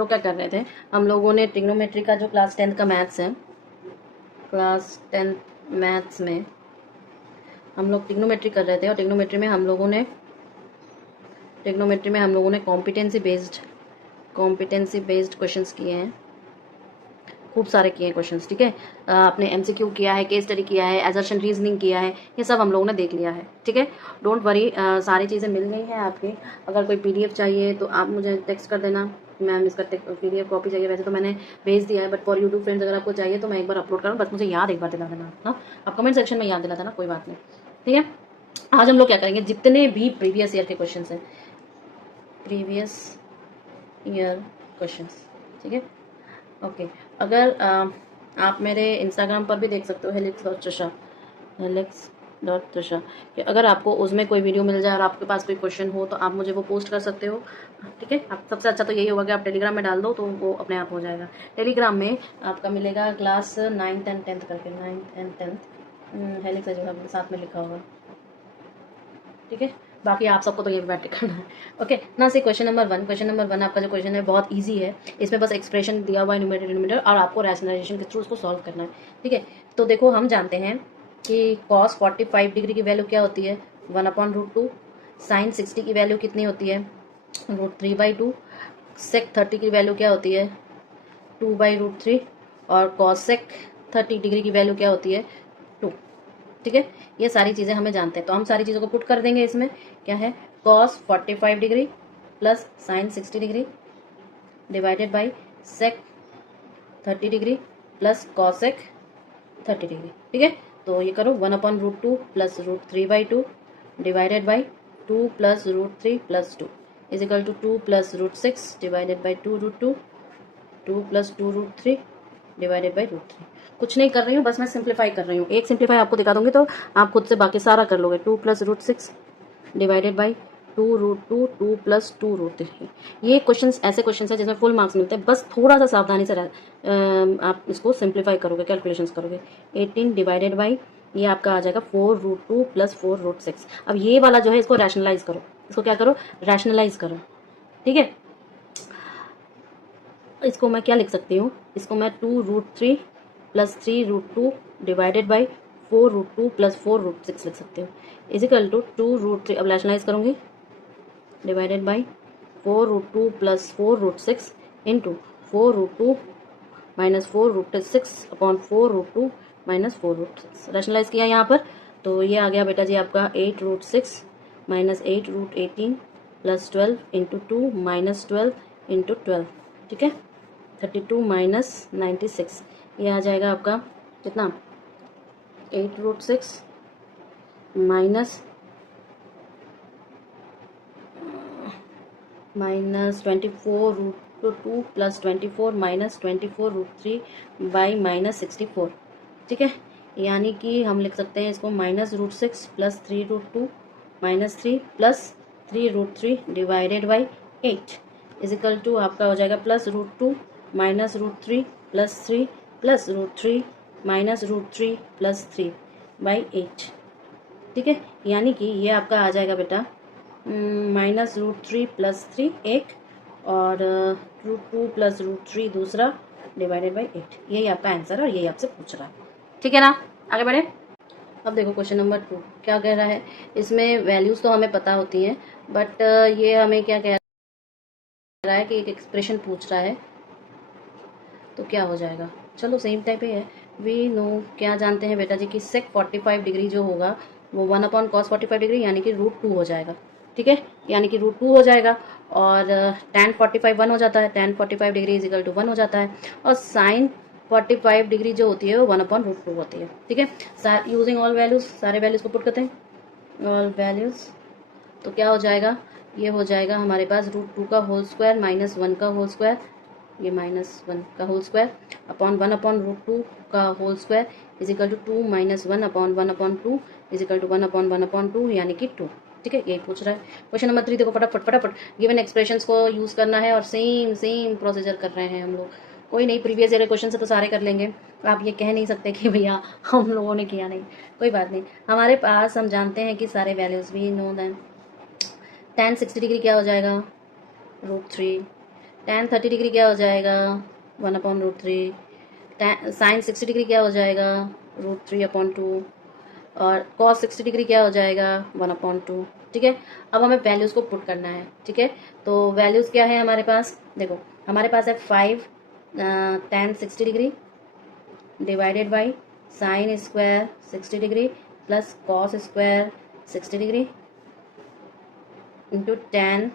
लोग क्या कर रहे थे, हम लोगों ने ट्रिग्नोमेट्री का जो क्लास 10th का मैथ्स है, क्लास 10th मैथ्स में हम लोग ट्रिग्नोमेट्री कर रहे थे, और ट्रिग्नोमेट्री में हम लोगों ने कॉम्पिटेंसी बेस्ड क्वेश्चंस किए हैं, खूब सारे किए हैं क्वेश्चंस। ठीक है, आपने एमसीक्यू किया है, केस स्टडी किया है, एजर्शन रीजनिंग किया है, ये सब हम लोगों ने देख लिया है। ठीक है, डोंट वरी, सारी चीज़ें मिल गई हैं आपकी। अगर कोई पीडीएफ चाहिए तो आप मुझे टेक्स्ट कर देना, मैम इसका पीडीएफ कॉपी चाहिए। वैसे तो मैंने भेज दिया है, बट फॉर यूट्यूब फ्रेंड्स अगर आपको चाहिए तो मैं एक बार अपलोड करूँ, बस मुझे याद एक बार दिला देना ना, आप कमेंट सेक्शन में याद दिला देना, कोई बात नहीं। ठीक है, आज हम लोग क्या करेंगे, जितने भी प्रीवियस ईयर के क्वेश्चन हैं, प्रीवियस ईयर क्वेश्चंस। ठीक है, ओके। अगर आप मेरे इंस्टाग्राम पर भी देख सकते हो, हेलिक्स.त्रिशा, कि अगर आपको उसमें कोई वीडियो मिल जाए और आपके पास कोई क्वेश्चन हो तो आप मुझे वो पोस्ट कर सकते हो। ठीक है, आप सबसे अच्छा तो यही होगा कि आप टेलीग्राम में डाल दो तो वो अपने आप हो जाएगा। टेलीग्राम में आपका मिलेगा क्लास 9th and 10th करके, 9th and 10th हेलिक्स है, साथ में लिखा होगा। ठीक है, बाकी आप सबको तो ये बैठ करना है। ओके ना, से क्वेश्चन नंबर 1 आपका जो क्वेश्चन है बहुत इजी है। इसमें बस एक्सप्रेशन दिया हुआ है, न्यूमरेटर डिनोमिनेटर, और आपको रैशनलाइजेशन के थ्रू उसको सॉल्व करना है। ठीक है, तो देखो हम जानते हैं कि cos 45 डिग्री की वैल्यू क्या होती है, 1/√2। साइन 60 की वैल्यू कितनी होती है, √3/2। सेक 30 की वैल्यू क्या होती है, 2/√3। और cos 30 डिग्री की वैल्यू क्या होती है, 2। ठीक है, ये सारी चीज़ें हमें जानते हैं, तो हम सारी चीज़ों को पुट कर देंगे। इसमें क्या है, cos 45 degree plus sine 60 degree divided by sec 30 degree plus cos 30 degree. ठीक है, तो ये करो 1/√2 plus √3/2 divided by 2 plus √3 plus 2 is equal to 2 plus √6 divided by 2√2, 2 plus 2√3 divided by √3। कुछ नहीं कर रही हूँ, बस मैं सिंप्लीफाई कर रही हूँ। एक सिंप्लीफाई आपको दिखा दूंगी तो आप खुद से बाकी सारा कर लोगे। 2 प्लस √6 डिवाइडेड बाई 2√2, 2 प्लस 2√3। ये क्वेश्चंस ऐसे क्वेश्चंस हैं जिसमें फुल मार्क्स मिलते हैं, बस थोड़ा सा सावधानी से आप इसको सिंप्लीफाई करोगे, कैलकुलेशंस करोगे। 18 डिवाइडेड बाई ये आपका आ जाएगा 4√2 प्लस 4√6। अब ये वाला जो है इसको रैशनलाइज करो, इसको क्या करो, रैशनलाइज करो। ठीक है, इसको मैं क्या लिख सकती हूँ, इसको मैं 2√3 प्लस 3√2 डिवाइडेड बाई 4√2 प्लस 4√6 लिख सकती हूँ, इज इक्वल टू 2√3। अब रैशनलाइज करूँगी, divided by 4√2 plus 4√6 into 4√2 minus 4√6 upon 4√2 minus 4√6। Rationalise किया यहाँ पर, तो ये आ गया बेटा जी आपका 8√6 minus 8√18 plus 12 into 2 minus 12 into 12। ठीक है, 32 माइनस 96, ये आ जाएगा आपका कितना, 8√6 minus 24√2 plus 24 minus 24√3 by minus 64। ठीक है, यानी कि हम लिख सकते हैं इसको -√6 plus 3√2 minus 3 plus 3√3 divided by 8 is equal to आपका हो जाएगा +√2 minus √3 plus 3 plus √3 minus √3 plus 3 by 8। ठीक है, यानी कि ये आपका आ जाएगा बेटा -√3 प्लस 3 एक, और √2 प्लस √3 दूसरा डिवाइडेड बाई 8। यही आपका आंसर है और यही आपसे पूछ रहा है। ठीक है ना, आगे बढ़े। अब देखो क्वेश्चन नंबर 2 क्या कह रहा है। इसमें वैल्यूज़ तो हमें पता होती हैं, बट ये हमें क्या कह रहा है कि एक एक्सप्रेशन पूछ रहा है, तो क्या हो जाएगा। चलो सेम टाइप ही है। वी नो, क्या जानते हैं बेटा जी कि सेक 45 डिग्री जो होगा वो 1/cos 45 डिग्री यानी कि √2 हो जाएगा। ठीक है, यानी कि √2 हो जाएगा, और tan 45 1 हो जाता है, tan 45 degree is equal to 1 हो जाता है, और साइन 45 डिग्री जो होती है वो 1/√2 होती है। ठीक है, यूजिंग ऑल वैल्यूज, सारे वैल्यूज को पुट करते हैं, ऑल वैल्यूज, तो क्या हो जाएगा, ये हो जाएगा हमारे पास √2 का होल स्क्वायर माइनस 1 का होल स्क्वायर, ये -1 का होल स्क्वायर अपॉन 1/√2 का whole square is equal to 2 minus 1 upon 1/2 is equal to 1/1/2 यानी कि 2। ठीक है, यही पूछ रहा है। क्वेश्चन नंबर 3 देखो, फटाफट गिवन एक्सप्रेशंस को यूज़ करना है, और सेम प्रोसीजर कर रहे हैं हम लोग। कोई नहीं, प्रीवियस ईयर क्वेश्चन से तो सारे कर लेंगे, आप ये कह नहीं सकते कि भैया हम लोगों ने किया नहीं। कोई बात नहीं, हमारे पास हम जानते हैं कि सारे वैल्यूज भी नो दैन। tan 60 डिग्री क्या हो जाएगा, √3, tan 30 डिग्री क्या हो जाएगा, 1/√3। sin 60 डिग्री क्या हो जाएगा, √3/2। और cos 60 डिग्री क्या हो जाएगा, 1/2। ठीक है, अब हमें वैल्यूज़ को पुट करना है। ठीक है, तो वैल्यूज़ क्या है हमारे पास, देखो हमारे पास है 5 tan 60 degree divided by sine square 60 degree plus cos square 60 degree into tan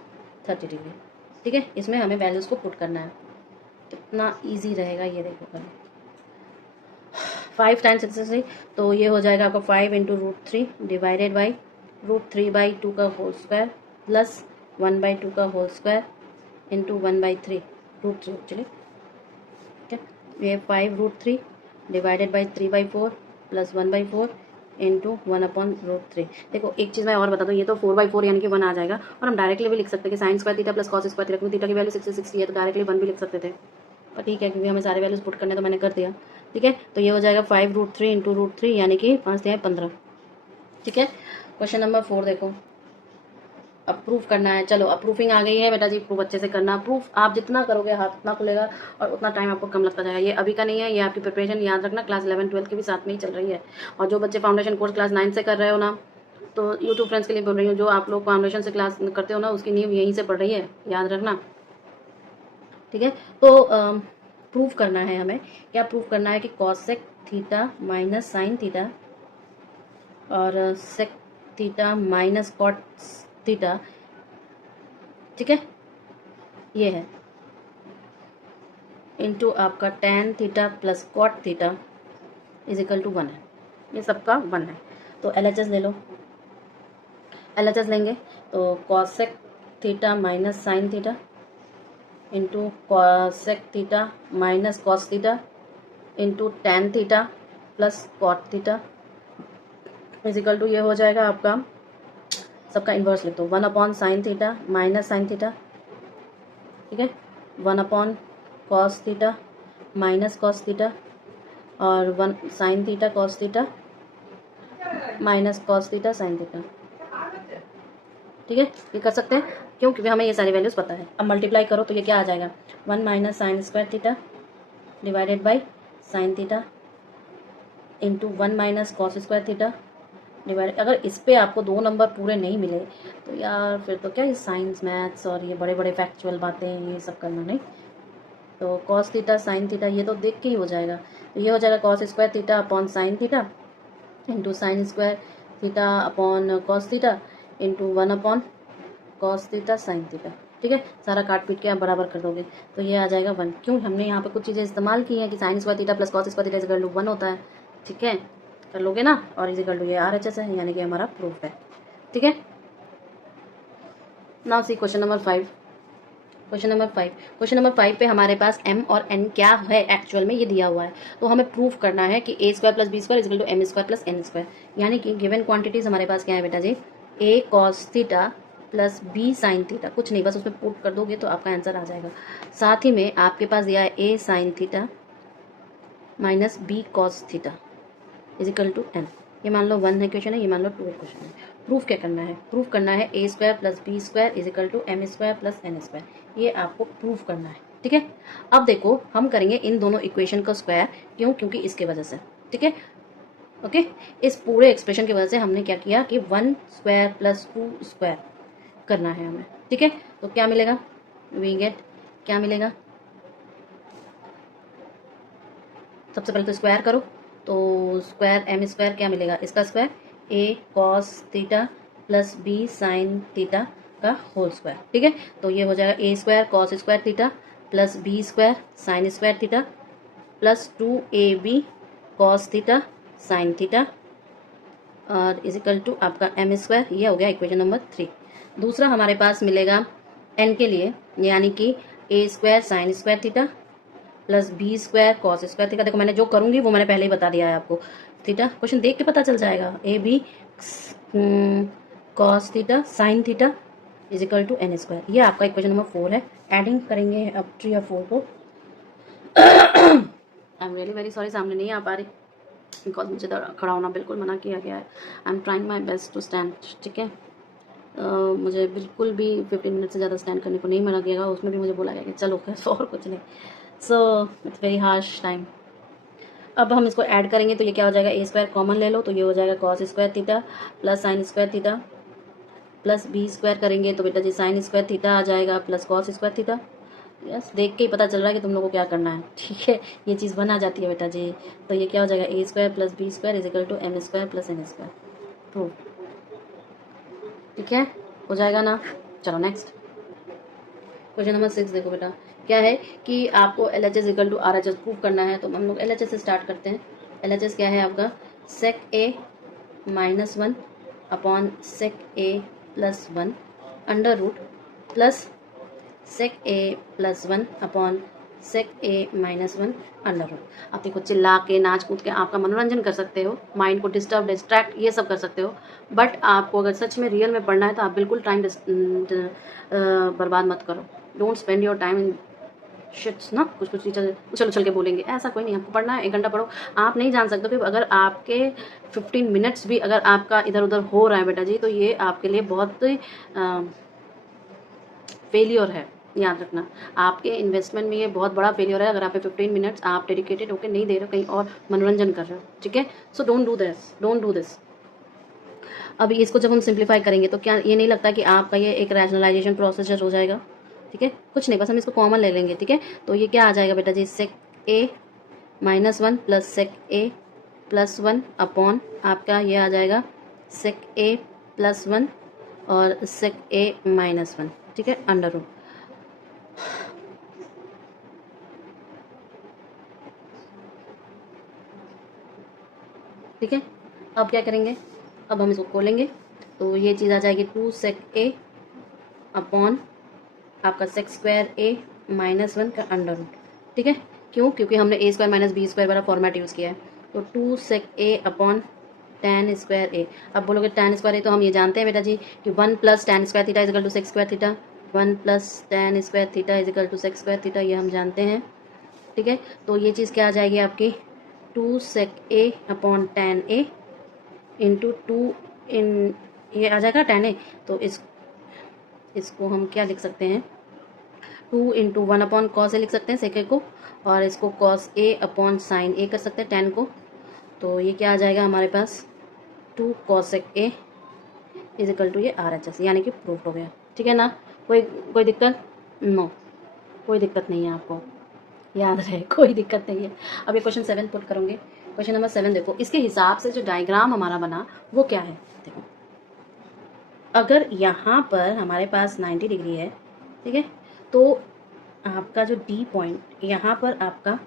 30 degree. ठीक है, इसमें हमें वैल्यूज़ को पुट करना है। कितना ईजी रहेगा ये देखो पहले। 5 टाइम्स 60, तो ये हो जाएगा आपका 5 इंटू √3 डिवाइडेड बाई √3/2 का होल स्क्वायर प्लस 1/2 का होल स्क्वायर इंटू 1/3 √3 एक्चुअली। ठीक है, ये 5√3 डिवाइडेड बाई 3/4 प्लस 1/4 इंटू 1/√3। देखो एक चीज़ मैं और बता दूँ, ये तो 4/4 यानी कि 1 आ जाएगा, और हम डायरेक्टली भी लिख सकते हैं कि sine square theta plus cos square theta, क्योंकि थीटा की वैल्यू 60 है तो डायरेक्टली 1 भी लिख सकते थे, पर ठीक है क्योंकि हमें सारे वैल्यूज पुट करने तो मैंने कर दिया। ठीक है, तो ये हो जाएगा 5√3 इंटू √3 यानी कि 5×3 = 15। ठीक है, क्वेश्चन नंबर 4 देखो, अब प्रूफ करना है। चलो अब प्रूफिंग आ गई है बेटा जी, प्रूफ अच्छे से करना। प्रूफ आप जितना करोगे हाथ उतना खुलेगा और उतना टाइम आपको कम लगता जाएगा। ये अभी का नहीं है, ये आपकी प्रिपरेशन याद रखना क्लास 11 12 के भी साथ में ही चल रही है। और जो बच्चे फाउंडेशन कोर्स क्लास 9 से कर रहे हो ना, तो यूट्यूब फ्रेंड्स के लिए बोल रही हूँ, जो आप लोग फाउंडेशन से क्लास करते हो ना, उसकी नींव यहीं से पढ़ रही है, याद रखना। ठीक है, तो प्रूफ करना है हमें। क्या प्रूफ करना है कि cosec theta minus sine theta और sec theta minus cot theta, ठीक है, ये है इनटू आपका tan theta plus cot theta is equal to 1 है। ये सबका 1 है। तो LHS ले लो, LHS लेंगे तो cosec theta minus sine theta into cosec theta minus cos theta into tan theta plus cot theta is equal to, ये हो जाएगा आपका, सबका इन्वर्स लिख दो, 1/sin theta minus sine theta. ठीक है, 1/cos theta minus cos theta और 1 sin theta cos theta minus cos theta sine theta. ठीक है, ये कर सकते हैं क्यों, क्योंकि हमें ये सारी वैल्यूज़ पता है। अब मल्टीप्लाई करो तो ये क्या आ जाएगा, 1 minus sign square theta divided by sine theta into 1 minus cos square theta divide. अगर इस पे आपको 2 नंबर पूरे नहीं मिले तो यार फिर तो क्या, ये साइंस मैथ्स और ये बड़े बड़े फैक्चुअल बातें ये सब करना नहीं। तो कॉस थीटा साइन थीटा ये तो देख के ही हो जाएगा। तो ये हो जाएगा cos square theta upon sine theta into sine square theta upon cos theta into 1/cos theta sine theta. ठीक है, सारा काट पीट के आप बराबर कर दोगे तो ये आ जाएगा 1। क्यों, हमने यहाँ पे कुछ चीज़ें इस्तेमाल की हैं कि sine square theta plus cos square theta is equal to 1 होता है। ठीक है, कर लोगे ना, और इज इक्वल टू ये RHS है, यानी कि हमारा प्रूफ है। ठीक है, now see question number 5। Question number 5 पे हमारे पास m और n क्या है एक्चुअल में ये दिया हुआ है। तो हमें प्रूफ करना है कि a² + b² is equal to m² + n²। यानी कि गिवन क्वांटिटीज हमारे पास क्या है बेटा जी, a cos theta plus b sine theta, कुछ नहीं बस उसमें पुट कर दोगे तो आपका आंसर आ जाएगा। साथ ही में आपके पास दिया है a sine theta minus b cos theta is equal to n। ये मान लो 1 है क्वेश्चन है, ये मान लो 2 क्वेश्चन है। प्रूफ क्या करना है, प्रूफ करना है a² + b² is equal to m² + n²। ये आपको प्रूफ करना है। ठीक है, अब देखो हम करेंगे इन दोनों इक्वेशन का स्क्वायर, क्यों, क्योंकि इसके वजह से। ठीक है, ओके, इस पूरे एक्सप्रेशन की वजह से हमने क्या किया कि 1² + 2² करना है हमें। ठीक है, तो क्या मिलेगा, वी गेट, क्या मिलेगा, सबसे पहले तो स्क्वायर करो, तो स्क्वायर m² क्या मिलेगा, इसका square a cos theta plus b sine theta का होल स्क्वायर। ठीक है, तो ये हो जाएगा a² cos square theta plus b² sign square theta plus 2ab cos theta sine theta और इज इक्वल टू आपका m²। ये हो गया इक्वेशन नंबर 3। दूसरा हमारे पास मिलेगा n के लिए, यानी कि a² sign square theta plus b² cos square theta. देखो मैंने जो करूँगी वो मैंने पहले ही बता दिया है आपको, थीटा क्वेश्चन देख के पता चल जाएगा। ab cos theta sine theta is equal to n²। ये आपका इक्वेशन नंबर 4 है। एडिंग करेंगे अब 3 और 4 को। I am really very sorry, सामने नहीं आ पा रही बिकॉज मुझे खड़ा होना बिल्कुल मना किया गया है। I am trying my best to stand. ठीक है, मुझे बिल्कुल भी 15 मिनट से ज़्यादा स्टैंड करने को नहीं मना किया, उसमें भी मुझे बोला गया कि चलो खैर और कुछ नहीं। So it's very harsh time. अब हम इसको ऐड करेंगे तो ये क्या हो जाएगा, ए स्क्वायर कॉमन ले लो तो ये हो जाएगा cos square theta plus sine square theta plus B square करेंगे तो बेटा जी साइन स्क्वायर थीटा आ जाएगा plus cos square theta. Yes, देख के ही पता चल रहा है कि तुम लोगों को क्या करना है, ठीक है, ये चीज़ बना जाती है बेटा जी। तो ये क्या हो जाएगा, A square plus B square is equal to M square plus N square. Prove, ठीक है, हो जाएगा ना। चलो नेक्स्ट क्वेश्चन नंबर 6 देखो बेटा, क्या है कि आपको L H S equal to R H S prove करना है। तो हम लोग एल एच एस से स्टार्ट करते हैं। एल एच एस क्या है आपका, sec A minus 1 upon sec A plus 1 under root plus sec A plus 1 upon sec A minus 1 under root. आप देखो चिल्ला के नाच कूद के आपका मनोरंजन कर सकते हो, माइंड को डिस्ट्रैक्ट ये सब कर सकते हो, बट आपको अगर सच में रियल में पढ़ना है तो आप बिल्कुल टाइम बर्बाद मत करो। Don't spend your time in sheets ना, कुछ कुछ टीचर उछल उछल के बोलेंगे, ऐसा कोई नहीं, आपको पढ़ना है 1 घंटा पढ़ो। आप नहीं जान सकते कि अगर आपके 15 मिनट्स भी अगर आपका इधर उधर हो रहा है बेटा जी, तो ये आपके लिए बहुत फेलियर है। याद रखना, आपके इन्वेस्टमेंट में ये बहुत बड़ा फेलियर है अगर आप 15 मिनट्स आप डेडिकेटेड होकर नहीं दे रहे हो, कहीं और मनोरंजन कर रहे हो, ठीक है। So don't do this. अभी इसको जब हम सिंप्लीफाई करेंगे तो क्या ये नहीं लगता कि आपका ये एक रैशनलाइजेशन प्रोसेस हो जाएगा, ठीक है, कुछ नहीं, बस हम इसको कॉमन ले लेंगे, ठीक है। तो ये क्या आ जाएगा बेटा जी, सेक A minus 1 plus sec A plus 1 upon आपका ये आ जाएगा सेक ए प्लस 1 और सेक ए माइनस 1, ठीक है, अंडर रूट। ठीक है, अब क्या करेंगे, अब हम इसको खोलेंगे तो ये चीज़ आ जाएगी 2 सेक ए अपॉन आपका सेक स्क्वायर ए माइनस 1 का अंडर रूट, ठीक है। क्यों, क्योंकि हमने ए स्क्वायर माइनस बी स्क्वायर वाला फॉर्मेट यूज़ किया है। तो 2 सेक ए अपॉन tan स्क्वायर ए। अब बोलोगे tan स्क्वायर ए, तो हम ये जानते हैं बेटा जी कि 1 प्लस tan square theta is equal to sec square theta, 1 प्लस tan square theta is equal to sec square theta, ये हम जानते हैं, ठीक है। तो ये चीज़ क्या आ जाएगी आपकी 2 सेक ए अपॉन tan ए इंटू 2 इन ये आ जाएगा tan ए। तो इसको हम क्या लिख सकते हैं, 2 इंटू 1 अपॉन कॉस ए लिख सकते हैं सेक ए को, और इसको कॉस ए अपॉन साइन ए कर सकते हैं tan को। तो ये क्या आ जाएगा हमारे पास 2 cosec A is equal to ये आर एच एस, यानी कि प्रूफ हो गया, ठीक है ना। कोई दिक्कत, नो कोई दिक्कत नहीं है, आपको याद रहे कोई दिक्कत नहीं है। अब ये क्वेश्चन 7 पुट करोगे। क्वेश्चन नंबर 7 देखो, इसके हिसाब से जो डायग्राम हमारा बना वो क्या है, देखो अगर यहाँ पर हमारे पास 90 डिग्री है, ठीक है, तो आपका जो डी पॉइंट यहाँ पर आपका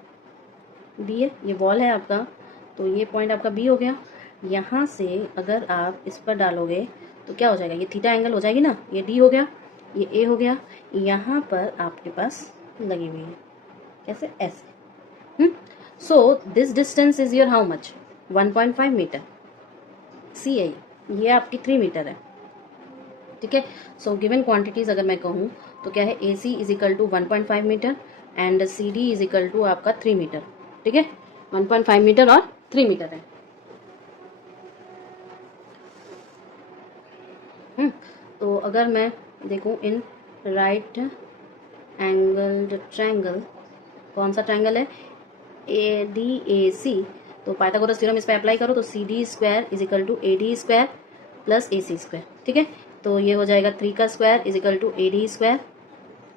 बी है, ये वॉल है आपका, तो ये पॉइंट आपका बी हो गया। यहाँ से अगर आप इस पर डालोगे तो क्या हो जाएगा, ये थीटा एंगल हो जाएगी ना, ये डी हो गया, ये ए हो गया, यहाँ पर आपके पास लगी हुई है, कैसे, ऐसे। So this distance is your how much, 1.5 metre. सी आई ये आपकी 3 मीटर है, ठीक है। सो गिवन क्वांटिटीज अगर मैं कहूँ तो क्या है, A C is equal to 1.5 metre and C D is equal to आपका 3 मीटर, ठीक है, 1.5 मीटर और 3 मीटर है। तो अगर मैं देखूं इन राइट एंगल्ड ट्रायंगल, कौन सा ट्रायंगल है, ए डी ए सी, तो पाइथागोरस थ्योरम इस पर अप्लाई करो तो C D square is equal to A D square plus A C square, ठीक है। तो ये हो जाएगा 3 का square is equal to A D square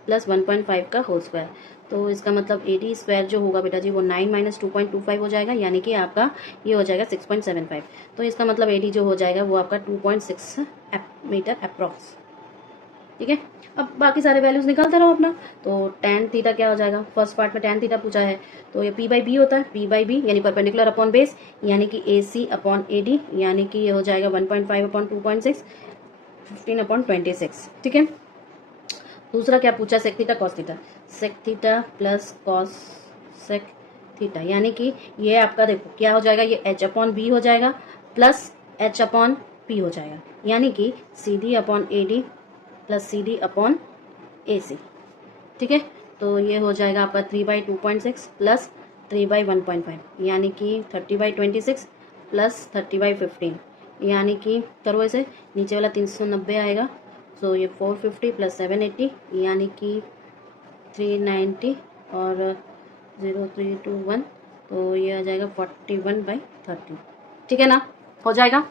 plus 1.5 का होल स्क्वायर। तो इसका मतलब ए डी स्क्वायर जो होगा बेटा जी वो 9 माइनस 2.25 हो जाएगा, यानी कि आपका ये हो जाएगा 6.75। तो इसका मतलब ए डी जो हो जाएगा वो आपका 2.6 मीटर अप्रॉक्स, ठीक है। अब बाकी सारे वैल्यूज निकालते रहो अपना। तो tan थीटा क्या हो जाएगा, फर्स्ट पार्ट में tan थीटा पूछा है तो ये p बाई बी होता है, p बाई बी यानी परपेंडिकुलर अपॉन बेस, यानी कि ए सी अपॉन ए डी, यानी कि ये हो जाएगा 1.5 अपॉन 2.6, 15 अपॉन 26, ठीक है। दूसरा क्या पूछा, sec theta cos theta, sec theta plus cosec theta, यानी कि ये आपका देखो क्या हो जाएगा, ये h अपॉन बी हो जाएगा प्लस h अपॉन पी हो जाएगा, यानी कि C D upon A D plus C D upon A C, ठीक है। तो ये हो जाएगा आपका 3/2.6 प्लस 3/1.5, यानी कि 30/26 प्लस 30/15, यानी कि करो ऐसे, नीचे वाला 390 आएगा, सो ये 450 प्लस 780 यानी कि 390 और 0321, तो ये आ जाएगा 41/30। ठीक है ना, हो जाएगा।